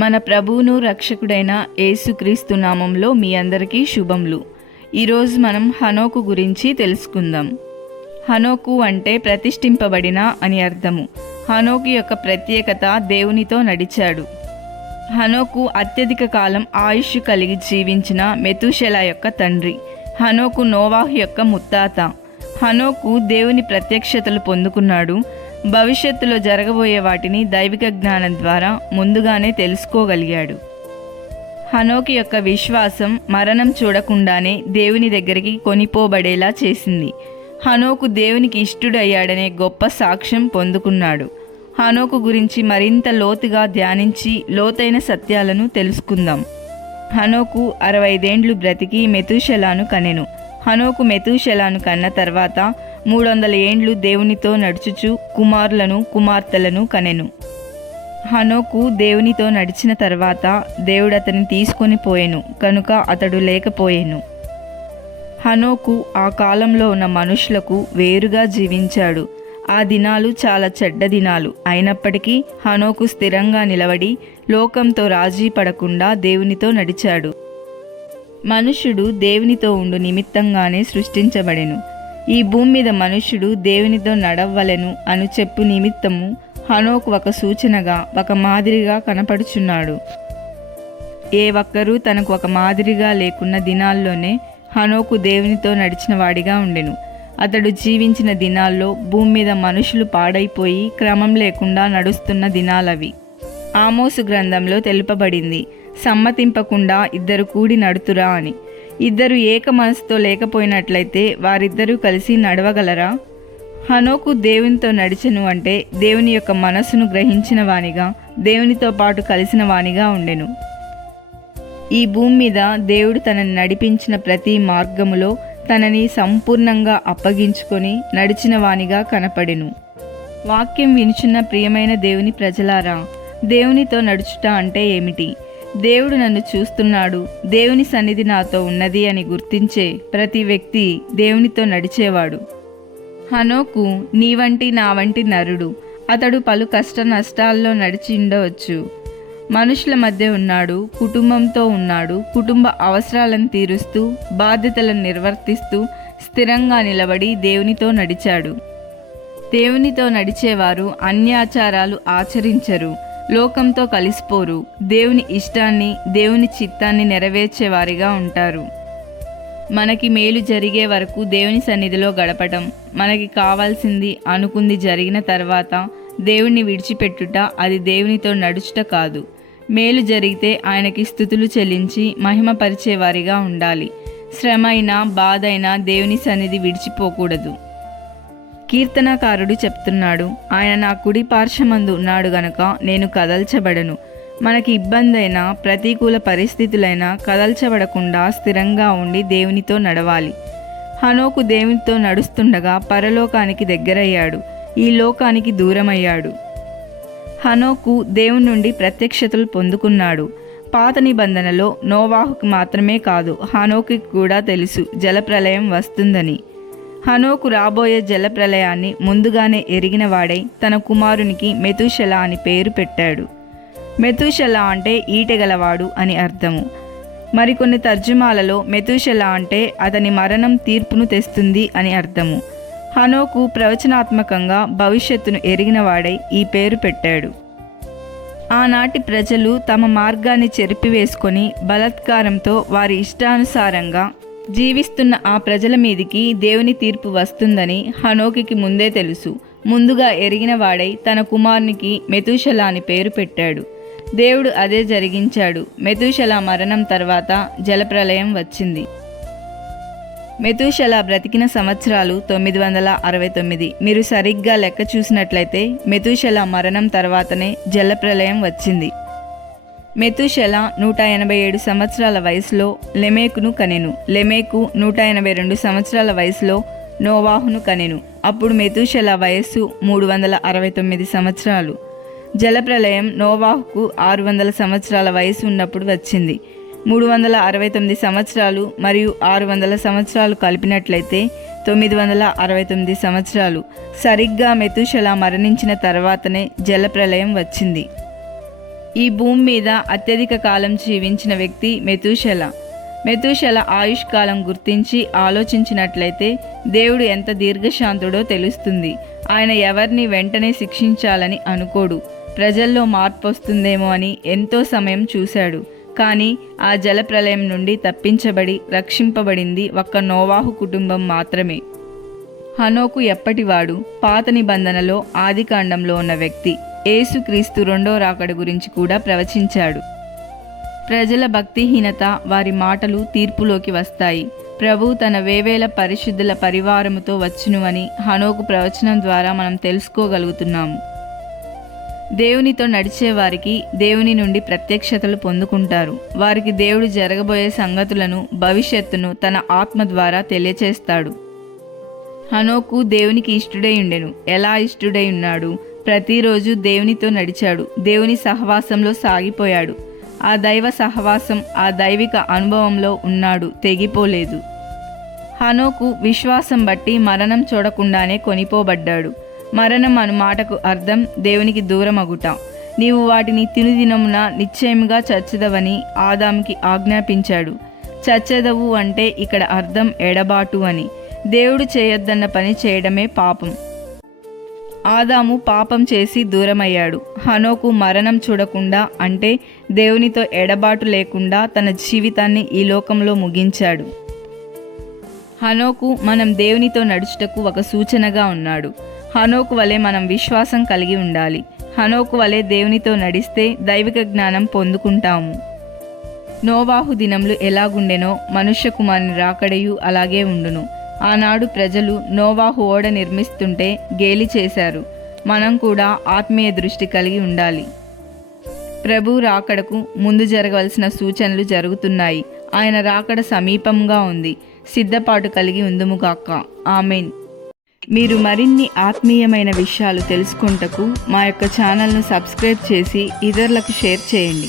మన ప్రభువును రక్షకుడైన యేసుక్రీస్తు నామంలో మీ అందరికీ శుభములు. ఈరోజు మనం హనోకు గురించి తెలుసుకుందాం. హనోకు అంటే ప్రతిష్ఠింపబడిన అని అర్థము. హనోకు యొక్క ప్రత్యేకత దేవునితో నడిచాడు. హనోకు అత్యధిక కాలం ఆయుష్ కలిగి జీవించిన మెతూషెలా యొక్క తండ్రి. హనోకు నోవాహు యొక్క ముత్తాత. హనోకు దేవుని ప్రత్యక్షతలు పొందుకున్నాడు. భవిష్యత్తులో జరగబోయే వాటిని దైవిక జ్ఞానం ద్వారా ముందుగానే తెలుసుకోగలిగాడు. హనోకు యొక్క విశ్వాసం మరణం చూడకుండానే దేవుని దగ్గరికి కొనిపోబడేలా చేసింది. హనోకు దేవునికి ఇష్టుడయ్యాడనే గొప్ప సాక్ష్యం పొందుకున్నాడు. హనోకు గురించి మరింత లోతుగా ధ్యానించి లోతైన సత్యాలను తెలుసుకుందాం. హనోకు 65 ఏండ్లు బ్రతికి మెతూషెలాను కనెను. హనోకు మెతూషెలాను కన్న తర్వాత 300 ఏండ్లు దేవునితో నడుచుచు కుమారులను కుమార్తెలను కనెను. హనోకు దేవునితో నడిచిన తర్వాత దేవుడు అతన్ని తీసుకొని పోయెను కనుక అతడు లేకపోయెను. హనోకు ఆ కాలంలో ఉన్న మనుషులకు వేరుగా జీవించాడు. ఆ దినాలు చాలా చెడ్డ దినాలు అయినప్పటికీ హనోకు స్థిరంగా నిలబడి లోకంతో రాజీ పడకుండా దేవునితో నడిచాడు. మనుష్యుడు దేవునితో ఉండు నిమిత్తంగానే సృష్టించబడెను. ఈ భూమి మీద మనుష్యుడు దేవునితో నడవ్వలెను అను చెప్పు నిమిత్తము హనోకు ఒక సూచనగా ఒక మాదిరిగా కనపడుచున్నాడు. ఏ ఒక్కరూ తనకు ఒక మాదిరిగా లేకున్న దినాల్లోనే హనోకు దేవునితో నడిచిన వాడిగా ఉండెను. అతడు జీవించిన దినాల్లో భూమి మీద మనుషులు పాడైపోయి క్రమం లేకుండా నడుస్తున్న దినాలవి. ఆమోసు గ్రంథంలో తెలుపబడింది, సమ్మతింపకుండా ఇద్దరు కూడి నడుతురా అని. ఇద్దరు ఏక మనసుతో లేకపోయినట్లయితే వారిద్దరూ కలిసి నడవగలరా? హనోకు దేవునితో నడిచెను అంటే దేవుని యొక్క మనసును గ్రహించిన వానిగా, దేవునితో పాటు కలిసిన వానిగా ఉండెను. ఈ భూమి మీద దేవుడు తనని నడిపించిన ప్రతి మార్గములో తనని సంపూర్ణంగా అప్పగించుకొని నడిచిన వానిగా కనపడెను. వాక్యం వినుచున్న ప్రియమైన దేవుని ప్రజలారా, దేవునితో నడుచుట అంటే ఏమిటి? దేవుడు నన్ను చూస్తున్నాడు, దేవుని సన్నిధి నాతో ఉన్నది అని గుర్తించే ప్రతి వ్యక్తి దేవునితో నడిచేవాడు. హనోకు నీ వంటి నా వంటి నరుడు. అతడు పలు కష్ట నష్టాల్లో నడిచి ఉండవచ్చు. మనుషుల మధ్య ఉన్నాడు, కుటుంబంతో ఉన్నాడు, కుటుంబ అవసరాలను తీరుస్తూ బాధ్యతలను నిర్వర్తిస్తూ స్థిరంగా నిలబడి దేవునితో నడిచాడు. దేవునితో నడిచేవారు అన్యాచారాలు ఆచరించరు, లోకంతో కలిసిపోరు, దేవుని ఇష్టాన్ని దేవుని చిత్తాన్ని నెరవేర్చేవారిగా ఉంటారు. మనకి మేలు జరిగే వరకు దేవుని సన్నిధిలో గడపటం, మనకి కావాల్సింది అనుకుంది జరిగిన తర్వాత దేవుణ్ణి విడిచిపెట్టుట అది దేవునితో నడుచుట కాదు. మేలు జరిగితే ఆయనకి స్తుతులు చెల్లించి మహిమపరిచేవారిగా ఉండాలి. శ్రమ అయినా బాధ అయినా దేవుని సన్నిధి విడిచిపోకూడదు. కీర్తనకారుడు చెప్తున్నాడు, ఆయన నా కుడి పార్శ్వమందు ఉన్నాడు గనక నేను కదల్చబడను. మనకి ఇబ్బంది అయినా ప్రతికూల పరిస్థితులైనా కదల్చబడకుండా స్థిరంగా ఉండి దేవునితో నడవాలి. హనోకు దేవునితో నడుస్తుండగా పరలోకానికి దగ్గరయ్యాడు, ఈ లోకానికి దూరమయ్యాడు. హనోకు దేవుని నుండి ప్రత్యక్షతలు పొందుకున్నాడు. పాత నిబంధనలో నోవాహుకి మాత్రమే కాదు, హనోకుకి కూడా తెలుసు జలప్రలయం వస్తుందని. హనోకు రాబోయే జలప్రలయాన్ని ముందుగానే ఎరిగిన వాడై తన కుమారునికి మెతూషెలా అని పేరు పెట్టాడు. మెతూషెలా అంటే ఈటెగలవాడు అని అర్థము. మరికొన్ని తర్జుమాలలో మెతూషెలా అంటే అతని మరణం తీర్పును తెస్తుంది అని అర్థము. హనోకు ప్రవచనాత్మకంగా భవిష్యత్తును ఎరిగిన వాడై ఈ పేరు పెట్టాడు. ఆనాటి ప్రజలు తమ మార్గాన్ని చెరిపివేసుకొని బలాత్కారంతో వారి ఇష్టానుసారంగా జీవిస్తున్న ఆ ప్రజల మీదికి దేవుని తీర్పు వస్తుందని హనోకుకి ముందే తెలుసు. ముందుగా ఎరిగిన వాడై తన కుమారునికి మెతూషెలా అని పేరు పెట్టాడు. దేవుడు అదే జరిగించాడు. మెతూషెలా మరణం తర్వాత జలప్రలయం వచ్చింది. మెతూషెలా బ్రతికిన సంవత్సరాలు 969. మీరు సరిగ్గా లెక్క చూసినట్లయితే మెతూషెలా మరణం తర్వాతనే జలప్రలయం వచ్చింది. మెతూషెలా 187 సంవత్సరాల వయసులో లెమెకును కనెను. లెమెకు 182 సంవత్సరాల వయసులో నోవాహును కనెను. అప్పుడు మెతూషెలా వయస్సు 369 సంవత్సరాలు. జలప్రలయం నోవాహుకు 600 సంవత్సరాల వయసు ఉన్నప్పుడు వచ్చింది. 369 సంవత్సరాలు మరియు 600 సంవత్సరాలు కలిపినట్లయితే 969 సంవత్సరాలు. సరిగ్గా మెతూషెలా మరణించిన తర్వాతనే జలప్రలయం వచ్చింది. ఈ భూమి మీద అత్యధిక కాలం జీవించిన వ్యక్తి మెతూషెల. మెతూషెల ఆయుష్కాలం గుర్తించి ఆలోచించినట్లయితే దేవుడు ఎంత దీర్ఘశాంతుడో తెలుస్తుంది. ఆయన ఎవరిని వెంటనే శిక్షించాలని అనుకోడు. ప్రజల్లో మార్పు వస్తుందేమో అని ఎంతో సమయం చూశాడు. కానీ ఆ జలప్రలయం నుండి తప్పించబడి రక్షింపబడింది ఒక్క నోవాహు కుటుంబం మాత్రమే. హనోకు ఎప్పటివాడు? పాత నిబంధనలో ఆదికాండంలో ఉన్న వ్యక్తి. యేసుక్రీస్తు రెండో రాకడ గురించి కూడా ప్రవచించాడు. ప్రజల భక్తిహీనత, వారి మాటలు తీర్పులోకి వస్తాయి. ప్రభు తన వేవేల పరిశుద్ధుల పరివారముతో వచ్చును అని హనోకు ప్రవచనం ద్వారా మనం తెలుసుకోగలుగుతున్నాము. దేవునితో నడిచేవారికి దేవుని నుండి ప్రత్యక్షతలు పొందుకుంటారు. వారికి దేవుడు జరగబోయే సంగతులను, భవిష్యత్తును తన ఆత్మ ద్వారా తెలియచేస్తాడు. హనోకు దేవునికి ఇష్టుడై ఉండెను. ఎలా ఇష్టుడై ఉన్నాడు? ప్రతిరోజు దేవునితో నడిచాడు. దేవుని సహవాసంలో సాగిపోయాడు. ఆ దైవ సహవాసం, ఆ దైవిక అనుభవంలో ఉన్నాడు, తెగిపోలేదు. హనోకు విశ్వాసం బట్టి మరణం చూడకుండానే కొనిపోబడ్డాడు. మరణం అను మాటకు అర్థం దేవునికి దూరమగుట. నీవు వాటిని తినుదినమున నిశ్చయముగా చచ్చెదవని ఆదాముకి ఆజ్ఞాపించాడు. చచ్చెదవు అంటే ఇక్కడ అర్థం ఎడబాటు అని. దేవుడు చేయొద్దన్న పని చేయడమే పాపం. ఆదాము పాపం చేసి దూరమయ్యాడు. హనోకు మరణం చూడకుండా అంటే దేవునితో ఎడబాటు లేకుండా తన జీవితాన్ని ఈ లోకంలో ముగించాడు. హనోకు మనం దేవునితో నడుచుటకు ఒక సూచనగా ఉన్నాడు. హనోకు వలె మనం విశ్వాసం కలిగి ఉండాలి. హనోకు వలె దేవునితో నడిస్తే దైవిక జ్ఞానం పొందుకుంటాము. నోవాహు దినములు ఎలాగుండెనో మనుష్య కుమారుని రాకడయు అలాగే ఉండును. ఆనాడు ప్రజలు నోవాహు ఓడ నిర్మిస్తుంటే గేలి చేశారు. మనం కూడా ఆత్మీయ దృష్టి కలిగి ఉండాలి. ప్రభు రాకడకు ముందు జరగవలసిన సూచనలు జరుగుతున్నాయి. ఆయన రాకడ సమీపంగా ఉంది. సిద్ధపాటు కలిగి ఉందుముగాక. ఆమెన్. మీరు మరిన్ని ఆత్మీయమైన విషయాలు తెలుసుకొనుటకు మా యొక్క ఛానల్ను సబ్స్క్రైబ్ చేసి ఇతరులకు షేర్ చేయండి.